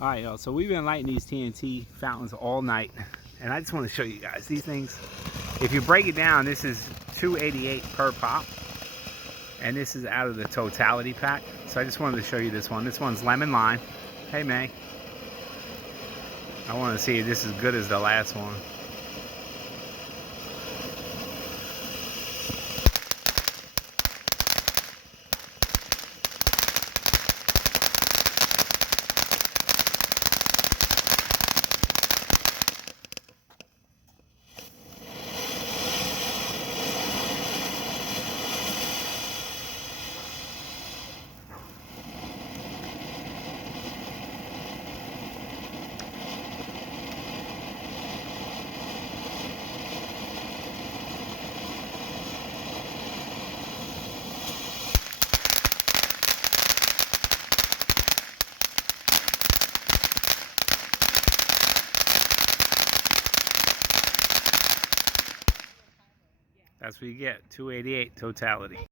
Alright, y'all, so we've been lighting these TNT fountains all night, and I just want to show you guys these things. If you break it down, this is $2.88 per pop, and this is out of the Totality pack. So I just wanted to show you this one. This one's Lemon Lime. Hey, May. I want to see if this is as good as the last one. That's what you get, $2.88 Totality.